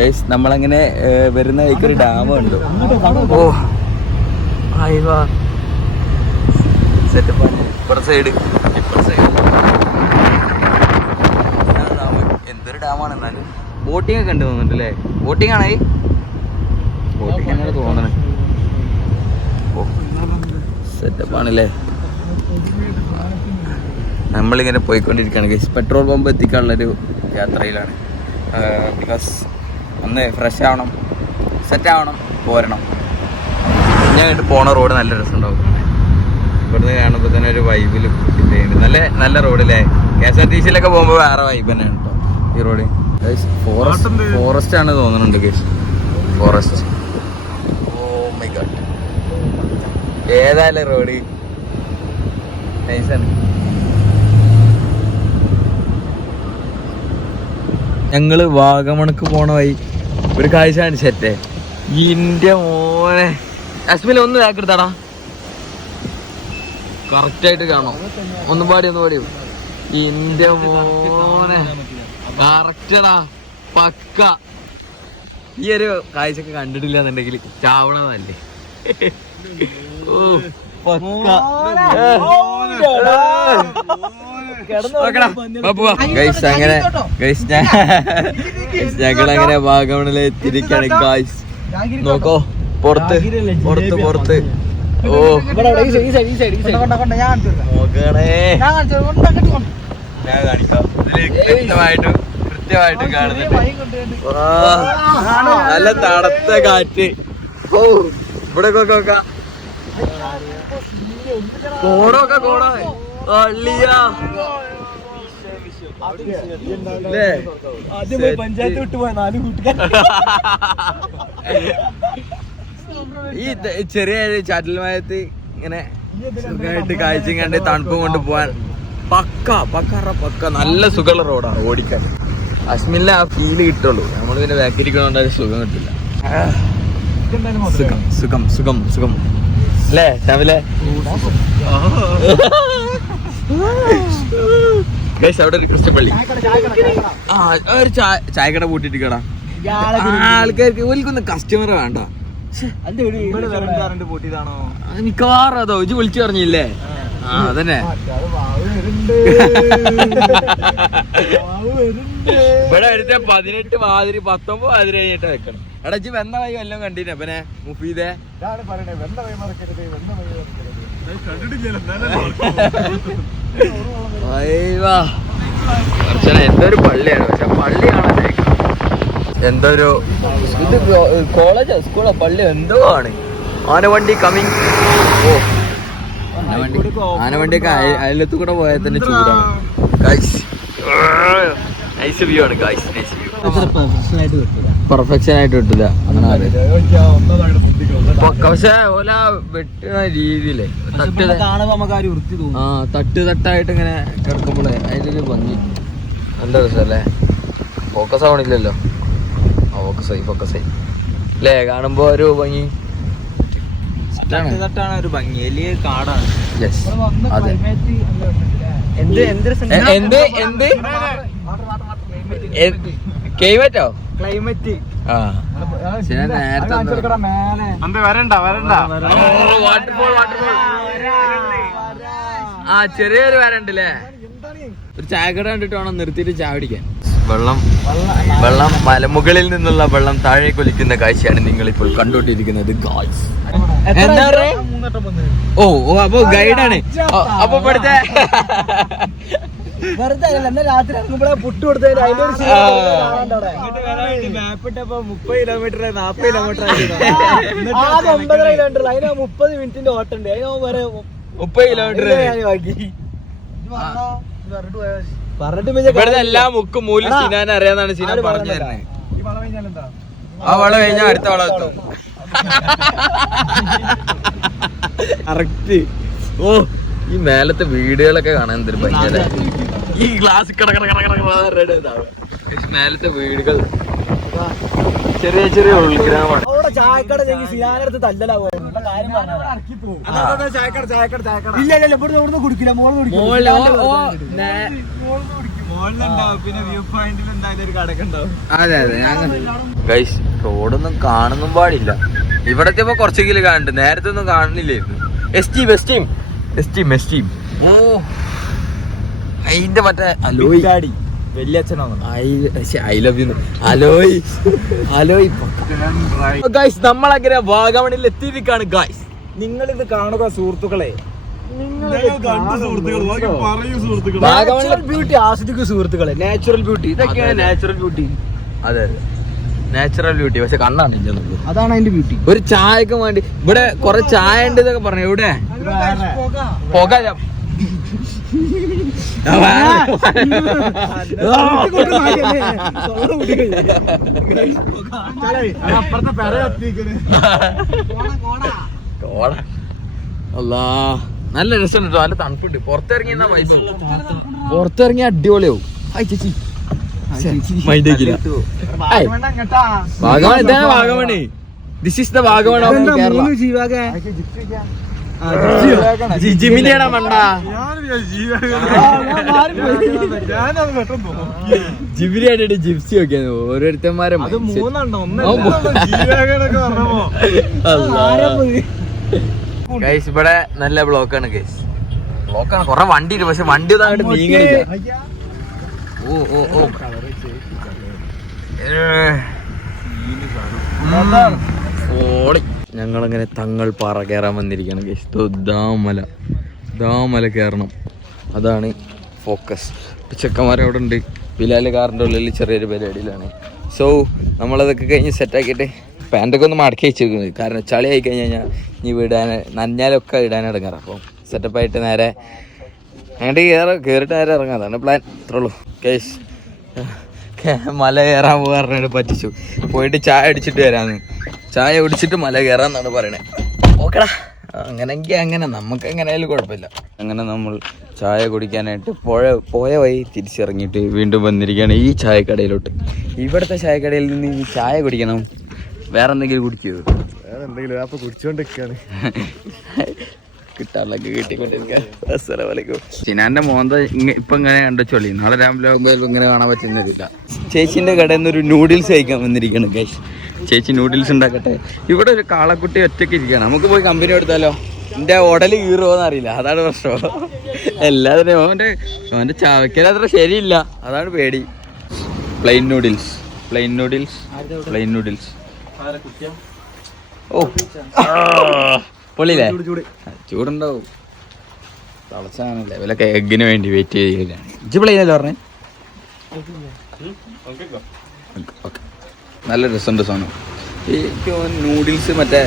Guys നമ്മളങ്ങനെ വരുന്ന വഴിക്കൊരു dam ഉണ്ട്. ഓ ആയിവാ സെറ്റപ്പാണ്. ഇപ്പുറ സൈഡ് എന്തൊരു ഡാമാണ്. എന്നാലും ബോട്ടിംഗ് ഒക്കെ ഉണ്ട് തോന്നുന്നുണ്ട് അല്ലേ? ബോട്ടിംഗ് ആണേ, ബോട്ടിംഗ് അങ്ങനെ തോന്നണേ. ഓ സെറ്റപ്പാണല്ലേ. നമ്മളിങ്ങനെ പോയിക്കൊണ്ടിരിക്കുകയാണ് ഗൈസ്. പെട്രോൾ പമ്പ് എത്തിക്കാനുള്ളൊരു യാത്രയിലാണ്. ബിക്കോസ് ഒന്ന് ഫ്രഷ് ആവണം, സെറ്റ് ആവണം, പോരണം. ഞാൻ ഇങ്ങോട്ട് പോണ റോഡ് നല്ല രസമുണ്ടാവും. ഇവിടുന്ന് കാണുമ്പോൾ തന്നെ ഒരു വൈബിൽ നല്ല നല്ല റോഡില്ലേ. KSRTC പോകുമ്പോൾ വേറെ വൈബ് തന്നെയാണ് കേട്ടോ ഈ റോഡ്. ഫോറസ്റ്റ് ആണ് തോന്നുന്നുണ്ട് guys. Forest. Oh my god, ഏതായാലും റോഡ് നൈസാണ്. ഞങ്ങള് വാഗമണക്ക് പോണ വഴി ഒരു കാഴ്ച കാണിച്ചേ. ഇന്റെ മോനെ അസ്മില ഒന്ന് ബാക്കെടുത്താടാ, കറക്റ്റായിട്ട് കാണോ. ഒന്നും പാടിയോ. ഇന്റെ മോനെ കറക്റ്റടാ, പക്ക. ഈ ഒരു കാഴ്ചയൊക്കെ കണ്ടിട്ടില്ല എന്നുണ്ടെങ്കിൽ ചാവണതല്ലേ. ഞങ്ങളങ്ങനെ വാഗമണില് എത്തിയിരിക്കാണ് ഗായ്സ്. നോക്കോ പുറത്ത്. ഓ ഞാൻ കാണിക്കാം. കൃത്യമായിട്ട് കാണുന്നുണ്ട്. നല്ല തണുത്ത കാറ്റ്. ഓ ഇവിടെ നോക്കാം. കോടൊക്കെ അള്ളിയാ പഞ്ചായത്ത് വിട്ടുപോയ 4 കൂട്ടുകാർ. ഈ ചെറിയ ചാറ്റൽ മഴയത്ത് ഇങ്ങനെ സുഖമായിട്ട് കാഴ്ചയും കണ്ട് തണുപ്പും കൊണ്ട് പോവാൻ പക്ക നല്ല സുഖമുള്ള റോഡാണ് ഓടിക്കാൻ. അസ്മിലിന് ആ ഫീല് കിട്ടുള്ളൂ. നമ്മൾ പിന്നെ ബാക്കിരിക്കണോണ്ട് സുഖം കിട്ടില്ല. സുഖം അല്ലേ രാവിലെ? അവിടെ ഒരു ക്രിസ്ത്യപ്പള്ളി. ഒരു ചായക്കട പൂട്ടിട്ടിരിക്കടാ. ആൾക്കാർക്ക് ഒലിക്കൊന്നും കസ്റ്റമർ വേണ്ട. മിക്കവാറും അതോ ഇജ്ജ് വിളിച്ചു പറഞ്ഞില്ലേ? അതന്നെ. ഇവിടെ വരുത്ത 18 മാതിരി 19 മാതിരി കഴിഞ്ഞിട്ട് വെക്കണം. എടാ ഇജ്ജ് വെന്ന വൈ വല്ലതും കണ്ടിനെ പിന്നെ മുഫീദേ? എന്തൊരു പള്ളിയാണ്. പക്ഷെ പള്ളി കാണാൻ എന്തൊരു ഇത് കോളേജോ സ്കൂളോ പള്ളിയോ എന്തോ ആണ്. ആനവണ്ടി കമ്മിങ്. ഓ ആനവണ്ടിയൊക്കെ അയലത്തു കൂടെ പോയാൽ തന്നെ ചൂടാണ് ഗൈസ്. നൈസ് വ്യൂ ആണ് ഗൈസ്. Nice view. പെർഫെക്ഷൻ ആയിട്ട് കിട്ടില്ല അങ്ങനെ. പക്ഷെ ഓല വെട്ടുന്ന രീതിയിലേ തട്ടായിട്ട് ഇങ്ങനെ കിടക്കുമ്പോഴേ അതിൻ്റെ ഒരു ഭംഗി നല്ല രസമല്ലേ. ഫോക്കസ് ആവണില്ലല്ലോ. ഫോക്കസായി അല്ലേ? കാണുമ്പോ ഒരു ഭംഗി തട്ടാണ് ഒരു ഭംഗി. വലിയ കാടാണ്. അതെ. ക്ലൈമറ്റോ? ക്ലൈമറ്റ് ചെറിയൊരു വരണ്ടല്ലേ. ഒരു ചായക്കട കണ്ടിട്ട് വേണം നിർത്തിയിട്ട് ചായ കുടിക്കാൻ. വെള്ളം മലമുകളിൽ നിന്നുള്ള വെള്ളം താഴേക്ക് ഒലിക്കുന്ന കാഴ്ചയാണ് നിങ്ങളിപ്പോൾ കണ്ടുകൊണ്ടിരിക്കുന്നത് ഗായ്സ്. എന്താ പറയാ? ഓ അപ്പൊ ഗൈഡാണ്. അപ്പൊ ഇവിടുത്തെ വെറുതെ രാത്രി ഇറങ്ങുമ്പോഴേ പുട്ട് കൊടുത്തതിന് മാപ്പിട്ടപ്പോ 30 കിലോമീറ്റർ 40 കിലോമീറ്റർ 9 കിലോമീറ്റർ അതിന് 30 മിനിറ്റിന്റെ ഓട്ടുണ്ട്. അതിന് വരെ 30 കിലോമീറ്റർ പറഞ്ഞിട്ട് എല്ലാ മുക്കും മൂലം സിനാൻ അറിയാന്നാണ് സിനാൻ പറഞ്ഞു തരുന്നത്. ആ വള കഴിഞ്ഞാൽ അടുത്ത വള എത്തും. കറക്റ്റ്. ഓ ഈ മേലത്തെ വീടുകളൊക്കെ കാണാൻ എന്തൊരു ഭംഗിയല്ല. ഈ ഗ്ലാസ് മേലത്തെ വീടുകൾ ചെറിയ ചെറിയ ഉൾഗ്രാമമാണ്. പിന്നെ വ്യൂ പോയിന്റിൽ എന്തായാലും ഒരു കടക്ക് ഉണ്ടാവും. അതെ ഗൈസ് റോഡൊന്നും കാണുന്നും പാടില്ല. ഇവിടത്തെ ഇപ്പൊ കുറച്ചെങ്കിലും കാണുന്നുണ്ട്, നേരത്തെ ഒന്നും കാണുന്നില്ലായിരുന്നു. ഓ അതിന്റെ മറ്റേ അലോയ് വലിയച്ഛനാണ്. I love you Aloy Aloy guys. നമ്മളങ്ങനെ വാഗമണിൽ എത്തിയിരിക്കാണ് ഗൈസ്. നിങ്ങളിത് കാണുക സുഹൃത്തുക്കളെ, വാഗമണിലെ ബ്യൂട്ടി ആസ്വദിക്കുക സുഹൃത്തുക്കളെ. നാച്ചുറൽ ബ്യൂട്ടി, ഇതൊക്കെയാണ് നാച്ചുറൽ ബ്യൂട്ടി. അതെ നാച്ചുറൽ ബ്യൂട്ടി. പക്ഷെ കണ്ണാണ് അതാണ് അതിന്റെ ബ്യൂട്ടി. ഒരു ചായക്ക് വേണ്ടി ഇവിടെ കൊറേ ചായ ഉണ്ട് എന്നൊക്കെ പറഞ്ഞു. എവിടെ പുക അല്ലാ നല്ല രസം കേട്ടോ, നല്ല തണുപ്പുണ്ട്. പുറത്തിറങ്ങി പുറത്തിറങ്ങിയ അടിപൊളിയാവും. ഹായ് ചേച്ചി വാഗമൺ. ഇതാണ് Vagamon. This is the Vagamon of Kerala. ജിമ്മിനെയാണോ മണ്ട? ജിമ്മിനെയാണ് ജിപ്സി നോക്കിയത് ഓരോരുത്തന്മാരെ. ഗൈസ് ഇവിടെ നല്ല ബ്ലോക്കാണ് ഗൈസ്, ബ്ലോക്കാണ്. കൊറേ വണ്ടി ഉണ്ട്, പക്ഷെ വണ്ടി ഒന്നും അങ്ങോട്ട് നീങ്ങണില്ല. ഓ ഓടി ഞങ്ങളങ്ങനെ തങ്ങൾ പാറ കയറാൻ വന്നിരിക്കുകയാണ് ഗൈസ്. ദാമല കയറണം, അതാണ് ഫോക്കസ്. ചെക്കന്മാരെ അവിടെ ഉണ്ട്. ബിലാല് കാറിൻ്റെ ഉള്ളിൽ ചെറിയൊരു പരിപാടിയിലാണ്. സോ നമ്മളതൊക്കെ കഴിഞ്ഞ് സെറ്റാക്കിയിട്ട് പാൻറ്റൊക്കെ ഒന്ന് മടക്കി വെച്ചിരിക്കുന്നത്. കാരണം ചളി ആയി കഴിഞ്ഞാൽ ഇനി വിടാൻ നനഞ്ഞാലൊക്കെ ഇടാൻ ഇടങ്ങാറ്. അപ്പം സെറ്റപ്പായിട്ട് നേരെ അങ്ങോട്ട് കയറിയിട്ട് നേരെ ഇറങ്ങാം. അതാണ് പ്ലാൻ. ഇത്രേ ഉള്ളൂ ഗൈസ്. മല കയറാൻ പറഞ്ഞിട്ട് പറ്റിച്ചു. പോയിട്ട് ചായ അടിച്ചിട്ട് വരാമെന്ന്. ചായ കുടിച്ചിട്ട് മല കയറാന്നാണ് പറയണേ. ഓക്കെടാ, അങ്ങനെങ്കിൽ അങ്ങനെ, നമുക്ക് എങ്ങനെയായാലും കുഴപ്പമില്ല. അങ്ങനെ നമ്മൾ ചായ കുടിക്കാനായിട്ട് പോയ വഴി തിരിച്ചിറങ്ങിയിട്ട് വീണ്ടും വന്നിരിക്കുകയാണ് ഈ ചായക്കടയിലോട്ട്. ഇവിടുത്തെ ചായക്കടയിൽ നിന്ന് ഈ ചായ കുടിക്കണം. വേറെ എന്തെങ്കിലും കുടിക്കുമോ? വേറെ എന്തെങ്കിലും അപ്പൊ കുടിച്ചോണ്ടിരിക്കാണ്. കിട്ടാറിലൊക്കെ കിട്ടിക്കൊണ്ടിരിക്കാൻ. സിനാന്റെ മോന്ത ഇപ്പൊ ഇങ്ങനെ കണ്ടോളി. നാളെ രാവിലെ ഇങ്ങനെ കാണാൻ പറ്റുന്നില്ല. ചേച്ചിന്റെ കടയിൽ നിന്ന് ഒരു നൂഡിൽസ് കഴിക്കാൻ വന്നിരിക്കണം ഗൈസ്. ചേച്ചി നൂഡിൽസ് ഉണ്ടാക്കട്ടെ. ഇവിടെ ഒരു കാളക്കുട്ടി ഒറ്റയ്ക്ക് ഇരിക്കുകയാണ്. നമുക്ക് പോയി കമ്പനി എടുത്താലോ? എൻ്റെ ഉടല് കീറുമോന്ന് അറിയില്ല, അതാണ് പ്രശ്നം. എല്ലാത്തിനും അവൻ്റെ ചവയ്ക്കൽ അത്ര ശരിയില്ല, അതാണ് പേടി. Plain noodles. ഓ പൊള്ളില്ലേ? ചൂടുണ്ടാവും. തളച്ചാണല്ലേ ഇവലൊക്കെ എഗ്ഗിന് വേണ്ടി വെയിറ്റ് ചെയ്യുകയാണ്. ഇജ്ജ് പ്ലെയിനല്ലേ പറഞ്ഞേ? ഓക്കെ, നല്ല രസമുണ്ട് സാധനം. എനിക്ക് നൂഡിൽസ് മറ്റേ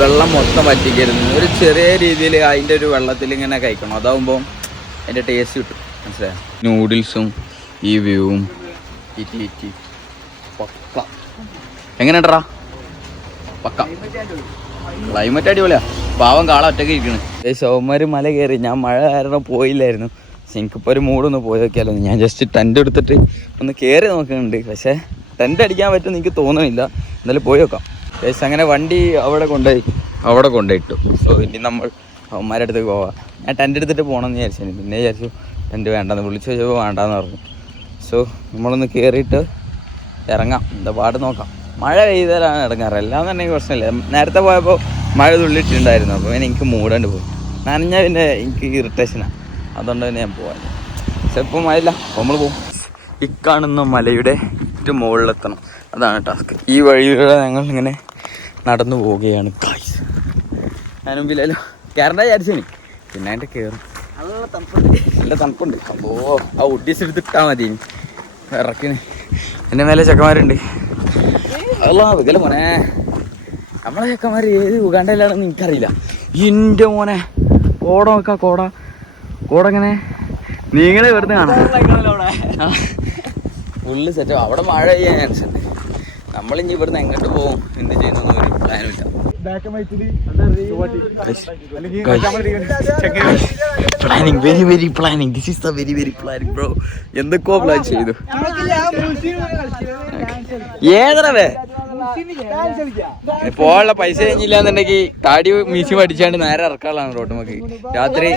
വെള്ളം മൊത്തം വറ്റിക്കരുത്, ഒരു ചെറിയ രീതിയിൽ അതിൻ്റെ ഒരു വെള്ളത്തിൽ ഇങ്ങനെ കഴിക്കണം. അതാവുമ്പോൾ അതിൻ്റെ ടേസ്റ്റ് കിട്ടും. മനസ്സിലായോ? നൂഡിൽസും ഈ വ്യൂവും ഇറ്റി പക്ക. എങ്ങനെയുണ്ടറാ? പക്ക. ക്ലൈമറ്റ് അടിപൊളിയാ. പാവം കാള ഒറ്റയ്ക്ക് ഇരിക്കണ്. സോമാര് മല കയറി. ഞാൻ മഴ കാരണം പോയില്ലായിരുന്നു. പക്ഷെ എനിക്കിപ്പോൾ ഒരു മൂടൊന്ന് പോയി നോക്കിയാലോ. ഞാൻ ജസ്റ്റ് ടെൻ്റ് എടുത്തിട്ട് ഒന്ന് കയറി നോക്കുന്നുണ്ട്. പക്ഷേ ടെൻ്റ് അടിക്കാൻ പറ്റുമെന്ന് എനിക്ക് തോന്നുന്നില്ല. എന്നാലും പോയി നോക്കാം. ജസ്റ്റ് അങ്ങനെ വണ്ടി അവിടെ കൊണ്ടുപോയിട്ടു. സോ ഇനി നമ്മൾ അവന്മാരുടെ അടുത്തേക്ക് പോവാം. ഞാൻ ടെൻ്റ് എടുത്തിട്ട് പോകണമെന്ന് വിചാരിച്ചു. പിന്നെ വിചാരിച്ചു ടെൻ്റ് വേണ്ടെന്ന്. വിളിച്ചു ചോദിച്ചപ്പോൾ വേണ്ടാന്ന് പറഞ്ഞു. സോ നമ്മളൊന്ന് കയറിയിട്ട് ഇറങ്ങാം. എന്താ പാട് നോക്കാം. മഴ പെയ്താലാണ് ഇറങ്ങാറ്, അല്ലാന്നുണ്ടെങ്കിൽ പ്രശ്നമില്ല. നേരത്തെ പോയപ്പോൾ മഴ തുള്ളിയിട്ടുണ്ടായിരുന്നു. അപ്പോൾ പിന്നെ എനിക്ക് മൂടാണ്ട് പോയി. നനഞ്ഞാൽ പിന്നെ എനിക്ക് ഇറിറ്റേഷനാണ്. അതുകൊണ്ട് തന്നെ ഞാൻ പോകാൻ. പക്ഷെ ഇപ്പം മഴയില്ല, അപ്പോൾ നമ്മൾ പോകും. ഈ കാണുന്ന മലയുടെ ഏറ്റവും മുകളിലെത്തണം, അതാണ് ടാസ്ക്. ഈ വഴിയിലൂടെ ഞങ്ങൾ ഇങ്ങനെ നടന്നു പോവുകയാണ് ഗായ്സ്. ഞാനും ബിലാലും കയറേണ്ട വിചാരിച്ചു. പിന്നെ അതിൻ്റെ കയറും. നല്ല തണുപ്പുണ്ട്. അപ്പോൾ ആ ഒഡീസ് എടുത്തിട്ടാൽ മതി. ഇറക്കിന് എൻ്റെ മേലെ ചെക്കന്മാരുണ്ട്. അല്ല വികല മോനെ, നമ്മളെ ചെക്കന്മാർ ഏത് ഉഗാണ്ടയിലാണെന്ന് എനിക്കറിയില്ല. എൻ്റെ മോനെ കോട നോക്കാം. കോട ഇങ്ങനെ നീങ്ങളെ വെറുതെ കാണാം. Full set. അവിടെ മഴ പെയ്യാൻ ചാൻസ് ഉണ്ട്. നമ്മളിനി ഇവിടുന്ന് എങ്ങോട്ട് പോകും, എന്ത് ചെയ്യുന്നൊന്നും ഒരു പ്ലാനും ഇല്ല. Planning, very planning. This is the very planning bro. എന്തൊക്കെയോ പ്ലാൻ ചെയ്തു. ഏതറവേ പോകാനുള്ള പൈസ കഴിഞ്ഞില്ല എന്നുണ്ടെങ്കിൽ താടി മീശി പഠിച്ചാണ്ട് നേരെ ഇറക്കാനുള്ളതാണ് റോട്ടുമക്ക്. രാത്രി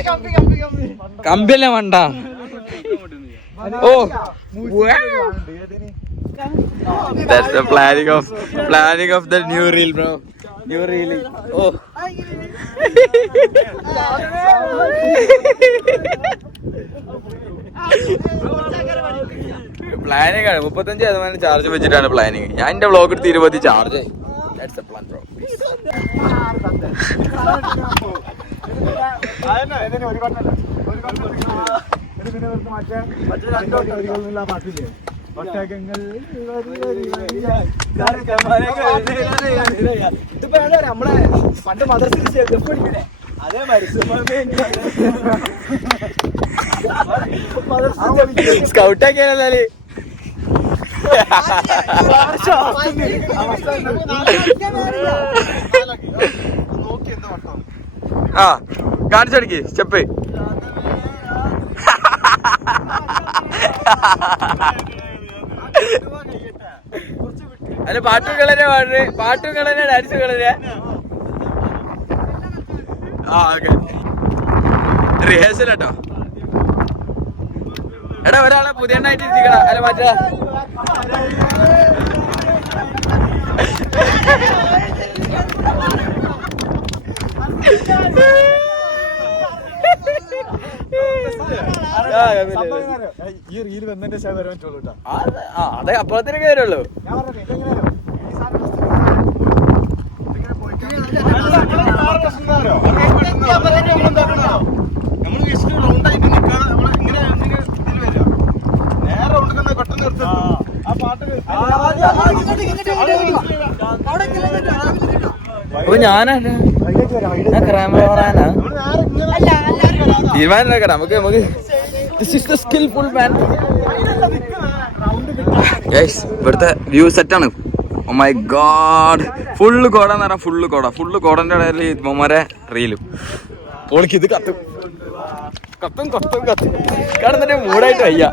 കമ്പിയല്ലേ വേണ്ട. Oh, wow. That's the planning of the new reel, bro. New reel. Oh. Planning ആണ് 35% ചാർജ് വെച്ചിട്ടാണ് പ്ലാനിങ്. ഞാൻ എന്റെ വ്ളോഗ് എടുത്ത് 20 charge. That's the plan, bro. നമ്മളെ പണ്ട് മദർസിൽ അതേ സ്കൗട്ടൊക്കെയാണല്ലേ ആ കാണിച്ചടിക്ക് സ്റ്റെപ്പ്. അല്ല പാട്ടും കളരെ ഡാൻസ് കളരെ. ആ ഓക്കെ റിഹേഴ്സൽ കേട്ടോ. എടാ ഒരാളെ പുതിയ എണ്ണായിട്ട് ഇരിക്കണ അല്ല മറ്റേ ഈ റീൽ വന്നതിന്റെ ശേഷം വരാൻ പറ്റുള്ളൂ കേട്ടോ. അതെ അപ്പുറത്തേക്ക് വരുള്ളൂ. ഞാൻ തീരുമാനം നമുക്ക് ഇവിടുത്തെ വ്യൂ സെറ്റാണ്. ഓ മൈ ഗോഡ്, ഫുള്ള് കോടാന്ന് പറഞ്ഞാൽ ഫുള്ള് കോടന്റെ ഇടയിൽ ഇമ്മമാരെ റീലും ഓളിക്ക് ഇത് കത്തും കാണുന്നിട്ട് മൂടായിട്ട് വയ്യ.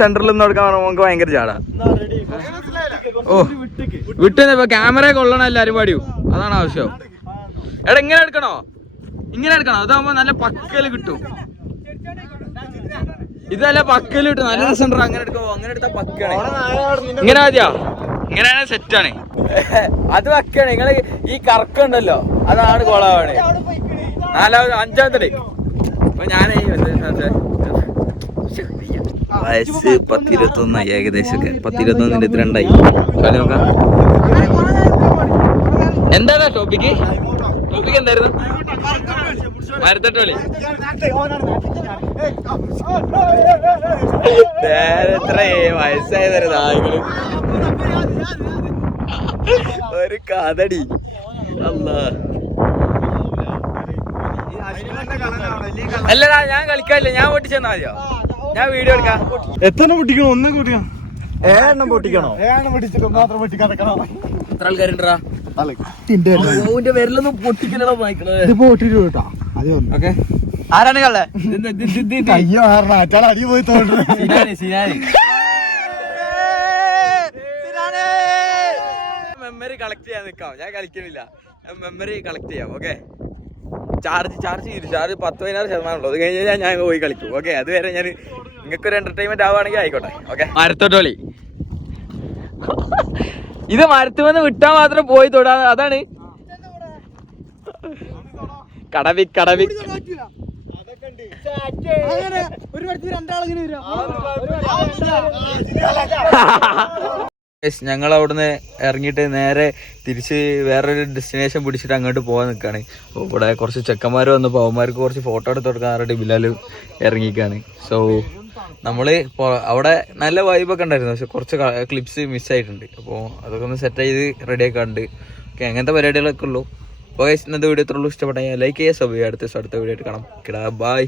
സെന്ററിൽ നിന്ന് കൊടുക്കാൻ നമുക്ക് ഭയങ്കര ചാടാ. ഓ വിട്ടുന്ന ഇപ്പൊ ക്യാമറ കൊള്ളണം എല്ലാരും പാടിയോ, അതാണ് ആവശ്യം. എടാ ഇങ്ങനെ എടുക്കണോ അതാകുമ്പോ നല്ല പക്കല് കിട്ടും. ഇതല്ല പക്കല് കിട്ടും, നല്ല രസം. അങ്ങനെ എടുക്കുമ്പോ അങ്ങനെ എടുത്താ പക്കാണ്. ഇങ്ങനെ മതിയോ? ഇങ്ങനെയാണ് സെറ്റാണ്. അത് പക്കാണ്. നിങ്ങള് ഈ കറക്കുണ്ടല്ലോ അതാണ് കൊളാവാണ്. 5ാമത്തെ അപ്പൊ ഞാൻ വയസ്സ് 10-21 ഏകദേശമൊക്കെ 10-21-22 നോക്കാം. എന്താണ് ടോപ്പിക്ക് എന്തായിരുന്നു? മരത്തട്ടോളി എത്ര വയസ്സായതരം നായകള് ഒരു കഥടി. അല്ലടാ ഞാൻ കളിക്കാനില്ല, ഞാൻ പൊട്ടിച്ചെന്നാ മതിയോ? ഞാൻ വീഡിയോ എടുക്കാം. എത്ര പൊട്ടിക്കണോ? ഒന്നും കൂട്ടിയാ 7 പൊട്ടിക്കണോ? 7 പൊട്ടിച്ചിട്ട് മാത്രം പൊട്ടിക്കാൻ എത്ര ആൾക്കാരുണ്ടാ? വിരലൊന്നും പൊട്ടിക്കലോ പൊട്ടിട്ടോ. ഓക്കെ ആരാണ് കള്ളെ? അയ്യോ അടി പോയി മെമ്മറി കളക്ട് ചെയ്യാൻ നിക്കാം. ഞാൻ കളിക്കണില്ല, മെമ്മറി കളക്ട് ചെയ്യാം. ഓക്കെ ചാർജ് 10-16% ഉള്ളൂ. അത് കഴിഞ്ഞാൽ ഞാൻ പോയി കളിക്കും. ഓക്കെ അതുവരെ ഞാൻ നിങ്ങൾക്കൊരു എന്റർടൈൻമെന്റ് ആവുകയാണെങ്കിൽ ആയിക്കോട്ടെ. ഓക്കെ മരത്തോട്ടോളി ഇത് മരത്തുമെന്ന് വിട്ടാൽ മാത്രം പോയി തൊടാ. അതാണ് കടവി ഞങ്ങൾ അവിടുന്ന് ഇറങ്ങിയിട്ട് നേരെ തിരിച്ച് വേറൊരു ഡെസ്റ്റിനേഷൻ പിടിച്ചിട്ട് അങ്ങോട്ട് പോകാൻ നിൽക്കുകയാണ്. അപ്പോൾ ഇവിടെ കുറച്ച് ചെക്കന്മാർ വന്നപ്പോൾ അവന്മാർക്ക് കുറച്ച് ഫോട്ടോ എടുത്ത് കൊടുക്കാൻ ആരുടെ ബിലാല് ഇറങ്ങിക്കാണ്. സോ നമ്മൾ അവിടെ നല്ല വൈബൊക്കെ ഉണ്ടായിരുന്നു, പക്ഷെ കുറച്ച് ക്ലിപ്സ് മിസ്സായിട്ടുണ്ട്. അപ്പോൾ അതൊക്കെ ഒന്ന് സെറ്റ് ചെയ്ത് റെഡി ആക്കാണ്ട്. ഓക്കെ അങ്ങനത്തെ പരിപാടികളൊക്കെ ഉള്ളൂ. അപ്പോൾ ഇന്നത്തെ വീഡിയോ ഇത്രയുള്ളൂ. ഇഷ്ടപ്പെട്ടാൽ ലൈക്ക് ചെയ്യുക, സബ് ചെയ്യുക. അടുത്ത വീഡിയോ ആയിട്ട് കാണാം. ബൈ.